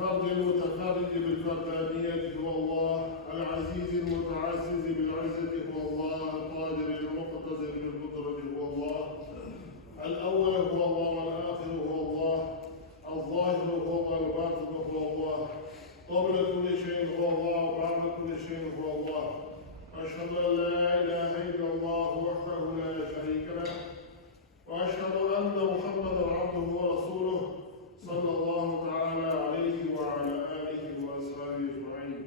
الفرد المتفرد بالفردانية هو الله، العزيز المتعزز بالعزة هو الله، القادر المقتدر بالقدرة هو الله، الأول هو الله والآخر هو الله، الظاهر هو الله والباطن هو الله، قبل كل شيء هو الله وبعد كل شيء هو الله. أشهد أن لا إله إلا الله وحده لا شريك له، وأشهد أن محمدا عبده ورسوله صلى الله تعالى عليه وعلى آله وأصحابه أجمعين.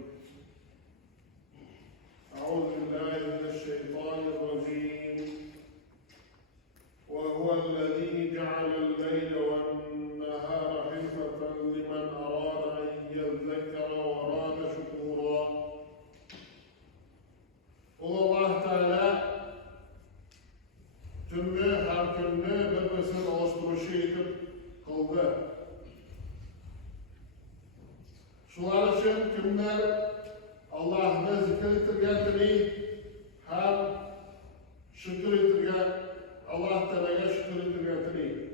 أعوذ بالله من الشيطان الرجيم. وهو الذي جعل الليل والنهار خلفة لمن أراد أن يذكر وأراد شكورا. Allah Teala tümü her günü birbirinin oluşturuşu edip kıldı. Şular için günler Allah'ını zikrettirgenleri hem şükür ettirgen, Allah Teala'ya şükür ettirgenleri.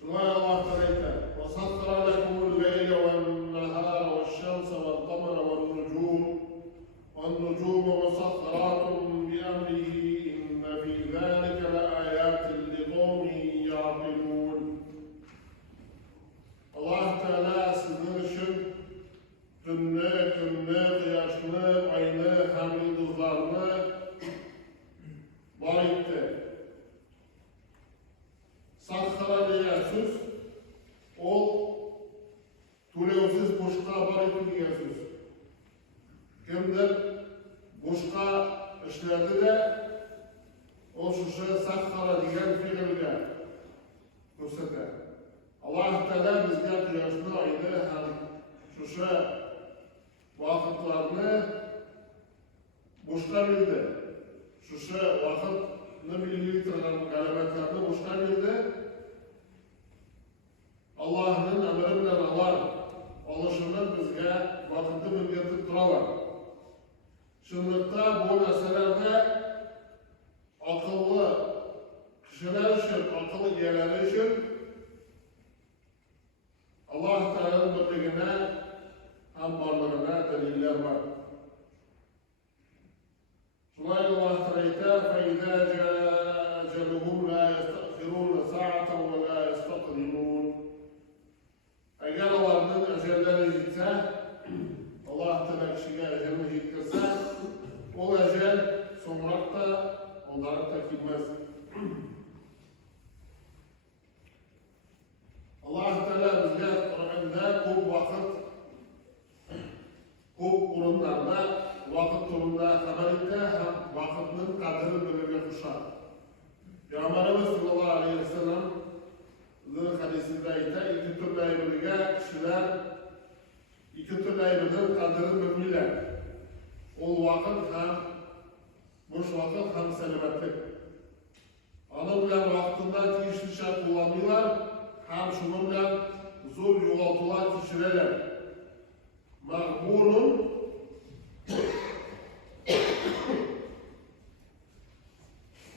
Şular Allah Teala'ya وَسَخَّرَ لَكُمُ اللَّيْلَ وَالنَّهَارَ وَالشَّمْسَ وَالْقَمَرَ وَالنُّجُومَ مُسَخَّرَاتٌ بِأَمْرِهِ إِنَّ فِي ذَلِكَ لَآيَاتٍ لِقَوْمٍ يَعْقِلُونَ. Allah Teala sizin için günü, kıyaşını, ayını, hem yıldızlarını var etti. Sakhara degan so'z o to'lovsiz boshqa var etti degan so'z. Kimdir boshqa ishlardi da o shusha sakhara degan fe'lga ko'rsatadi. Allah Teala bizga quyoshni, oyni ham shusha vaqtlarni boshqa bildi. Shusha vaqtni bilib turgan g'alabatlarni boshqa bildi. Allah'ın emri bilen Allah oluşunu bizge vakıtı bildirtip duralar. Şunlukta bu meselede akıllı kişiler için, akıllı iyeleri için Allah Teala'nın birliğine hem varlığına deliller var. Şunay Allah Teala فَاِذَا جَاءَ أَجَلُهُمْ لَا يَسْتَأْخِرُونَ سَاعَةً وَلَا يَسْتَقْدِمُونَ. Eğer onların ecelleri gitse, Allah Teala kişiye ecelini gittirse, o ecel sonra da onları takilmez. Allah Teala bizge Kur'an'da çok vakit, çok urunlarda, vakit turunda haber etti, hem vakitinin kadrini bilirge kuşar. Peygamberimiz sallallahu aleyhi ve sellem hadisinde ise iki türlü ayrılığa kişiler iki türlü ayrılığın kadrini bilmirler. O vakit hem boş vakit hem selametlik. Onun bilen vaktinde tiyişli şart kullanmıyorlar, hem şunun bilen zor yoğaltılar kişilerler. Mağburun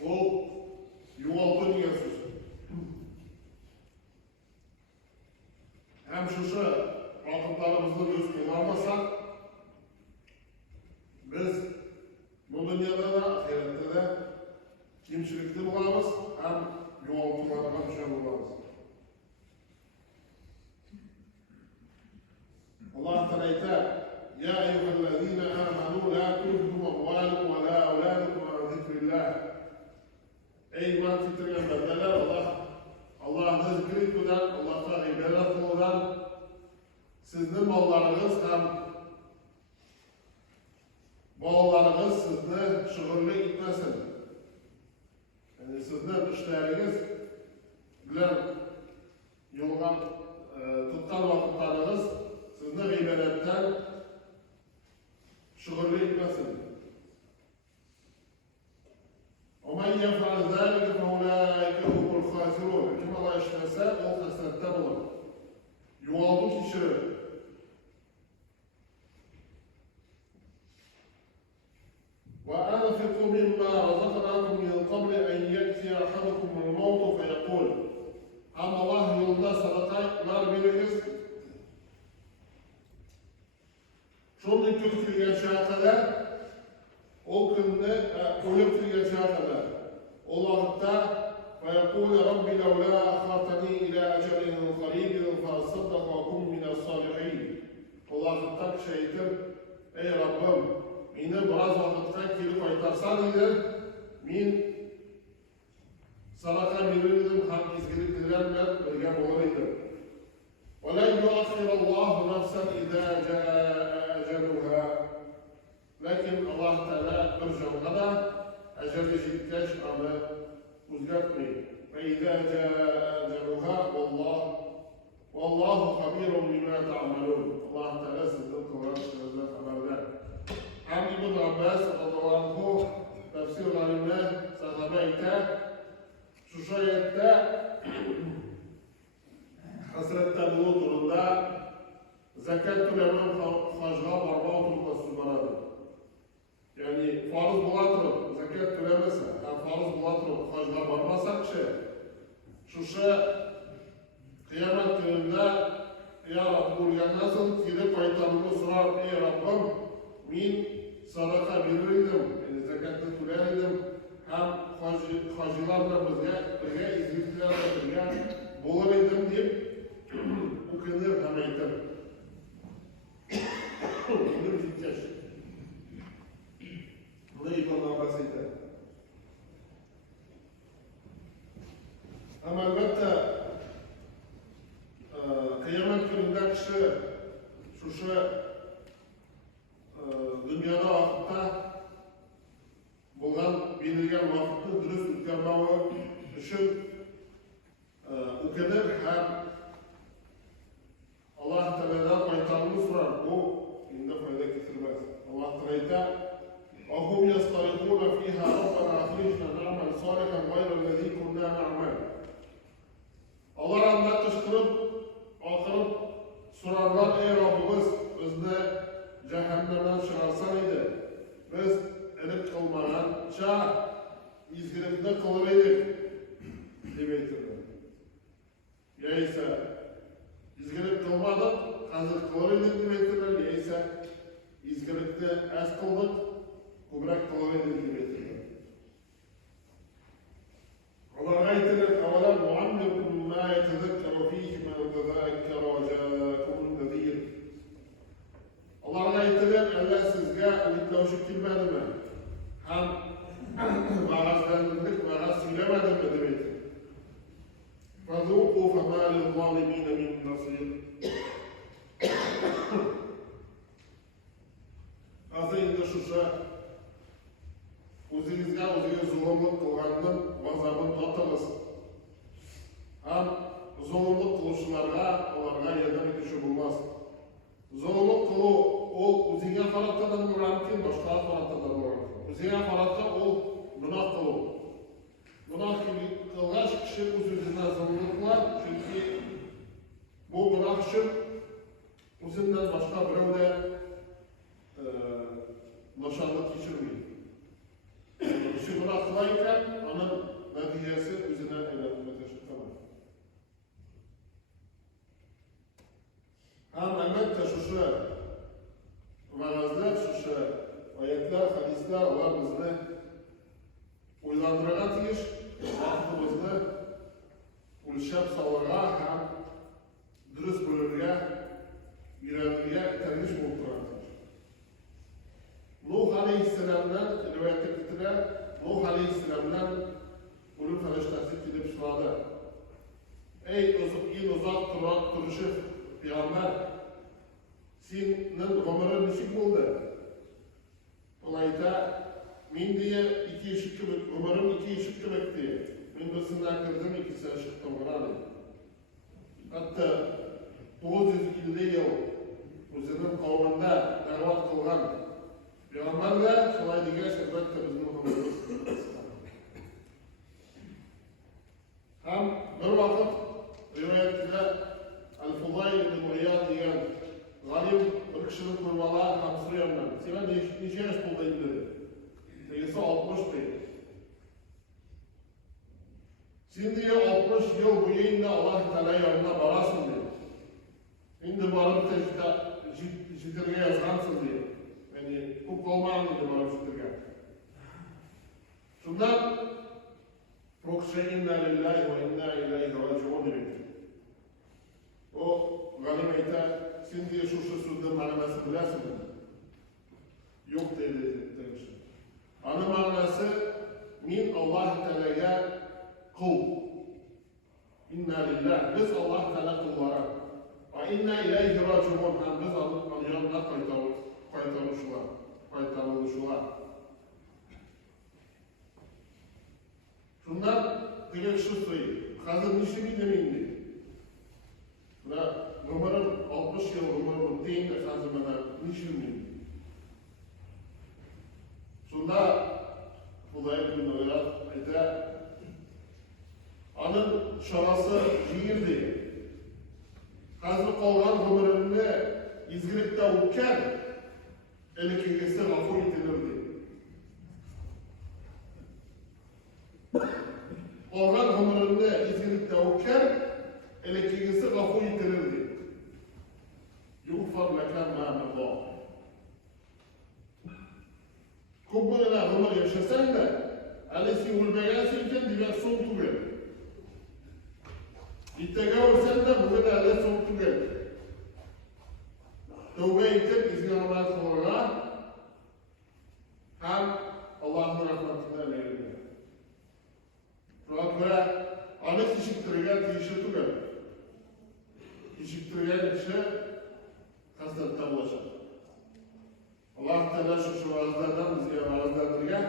o yoğaltı niyesiz. Hem şuşu vakıtlarımızda göz kullanmasak, biz bu dünyada da, ahirette de kimçilikte bulamız, hem yoğaltılarına düşen bulamız. Allah Teala ayet: "Ya eyyühellezine amenu la tulhikum amvalukum ve la evladukum an zikrillah." Ey iman getirgen bendeler, Allah'ı zikretmeden, Allah'a ibadet kılmadan sizin mallarınız hem mallarınız sizni şuurlu gitmesin. Yani sizin işleriniz bilen yoldan tutkan vakitlarınız sizni ibadetten şuurlu gitmesin. وَمَنْ يَفْعَلْ ذَلِكَ فَاُولَٰئِكَ هُمُ الْخَاسِرُونَ. Kim Allah işlerse o hasrette bulur. Yuvaldı kişi. وَأَنْفِقُوا مِمَّا رَزَقْنَاكُمْ مِنْ قَبْلِ أَنْ يَأْتِيَ أَحَدَكُمُ الْمَوْتُ فَيَقُولُ. Hem Allah yolunda sadaka ölüp tügeceğe kadar. O vakitte فَيَقُولَ رَبِّ لَوْلَا أَخَّرْتَنِي إِلَى أَجَلٍ قَرِيبٍ فَأَصَّدَّقَ وَأَكُن مِنَ الصَّالِحِينَ. O vakitte şeydir, ey Rabbim, beni biraz vakitte kelip aytarsan idi, men sadaka verirdim, hem izgilikler bilen birge olur idi. وَلَنْ يُؤَخِّرَ اللّٰهُ نَفْسًا إِذَا جَاءَ أَجَلُهَا. Lakin Allah Teala bir canına da eceli jitkeş anı uzatmayın. فَإِذَا جَاءَ أَجَلُهَا وَاللّٰهُ خَبِيرٌ بِمَا تَعْمَلُونَ. Allah Teala sizden kılan sözler haberler. Hem İbn Abbas radıyallahu anh tefsirlerinde sahabe ite şu şayette hasrette bulu durumda zekat türemen hacga barba oturması baradı. Yani farz bulatırıp zekat türemese, yani farz bulatırıp hacga barmasak şu kıyamet gününde ya Rabbul nasıl gidip aytanımı sorar, ey Rabbim, min sadaka verirdim, yani zekatını türerdim, hem hacılarla birge, izliklerle birge buluraydım deyip ukunur hem aytır. Bunu ciddiş. Bunu İbn Abbas aytır. Ama elbette kıyamet gününde kişi şu dünyada vakitte bulan belirgen vakitte dürüst ütkürmeyi için ukunur hem Allah Teala'dan aytanını sorar. Bu indi fayda getirmez. Allah Teala وَهُمْ يَسْتَرِقُونَ فِيهَا رَبَّنَا أَخْرِجْنَا نَعْمَلْ صَالِحًا غَيْرَ الَّذ۪ي كُنَّا نَعْمَلْ. Allah rahmet kışkırıp, akırıp sorarlar, ey Rabbimiz bizni cehennemden çıkarsan idi. Biz edip kılmadan izgilikte kılırıydık demektirler. Ya ise izgilik kılmadık, hazır kılırıydık demektirler. Ya ise izgilikte az kıldık, kubrak kılırıydık demektirler. Allah'a ayetiler kavalar muammekum ma yetezekkeru fihi men tezekkera ve ca'akum nezir. Allah'a ayetiler Allah sizge ümitleşip kilmedi mi? Hem vaazlendirdik, vaaz söylemedi mi demektir. فَذُوقُوا فَمَا لِلظَّالِمِينَ مِنْ نَصِيرٍ. Azı indi o'zingizga zulmlik qilgandan g'azabini totamiz. Ham zulmlik qiluvchilarga ularga yordam etuvchi bo'lmas. Zulmlik qiluv u o'zingga qaratgan mumkin, boshqa qaratgan mumkin. O'zingga qaratgan u gunoh qiluv. Gunoh qilgach kishi o'z-o'zidan zulmlik qilar, chunki bu gunoh uchun o'zidan boshqa birovga nosonlik kechirmaydi. Kishi gunoh qilarkan, onun natijasi o'zidan aylanib o'tishadi. Ham albatta shu va'zlar, shu oyatlar, hadislar ular bizni o'ylantiradigan tegish, vaqtimizni o'lchab solishga ham durust bo'lishga, yuradiga itargich bo'lib turadi. Nuh alayhissalomdan rivoyatda keltiriladi, Nuh alayhissalomdan o'lim farishtasi kelib so'radi. Ey uzoq turuvchi payg'ambar, sening umring nechik bo'ldi? Ulayda men deya umrim 2 eshik bitdi. Men birindan kirdim, ikkinchisidan chiqdim qaradi. Hatto 950 yil o'zining qavmida da'vat qilgan payg'ambarlar solay degan albatta bizning qavmimiz. Ham bir vaqt rivoyatda Al-Fudayl ibn Iyad degan g'alim bir kishining qurbolar ham so'raganlar. Sen necha yosh bo'ldi dedi. Tegisi 60 dedi. Sen diye 60 yıl boyunca Allah Teala yoluna barasın dedi. Şimdi barıp da jitirge yazgansın dedi. Yani bu kolmağın dedi barıp jitirge. lillahi ve inna ileyhi raciun demek. O galim ayta, sen diye şu sözün manası bilersin mi? Yok demiş. Ana manası min Allah Teala'ya kul. İnna lillahi, biz Allah Teala kullara. Ve inna ileyhi raciun, hem biz Allah'ın kaytarılışlar. Şundan direkt şu söyleyeyim. Hazır nişi demeyin diye. Ve numaram 60 yıl numaramın deyin de hazır bana nişi demeyin. Şunda Hudayr bin Öğret ayda anın şarası jiyirdi. Hazır kalgan numaramını izgilikte ukken elekegesi gafur itilirdi. Kalgan numaramını izgilikte ukken elekegesi gafur itilirdi. Yugfar lekan ma'amullah. Kubbeyle numar yaşasan da alesi ulbeyansı iken diğer son tuğel. İttega olsan da bugün ale son tuğel. Tövbe iken izin namaz sonra hem Allah'ın rahmetinden eylemek. Fakat böyle anı kişiktirigen tişi tuğel. Kişiktirigen kişi hastalıkta bulaşır. Allah Teala şu vaazlardan bize vaazlandırıyor.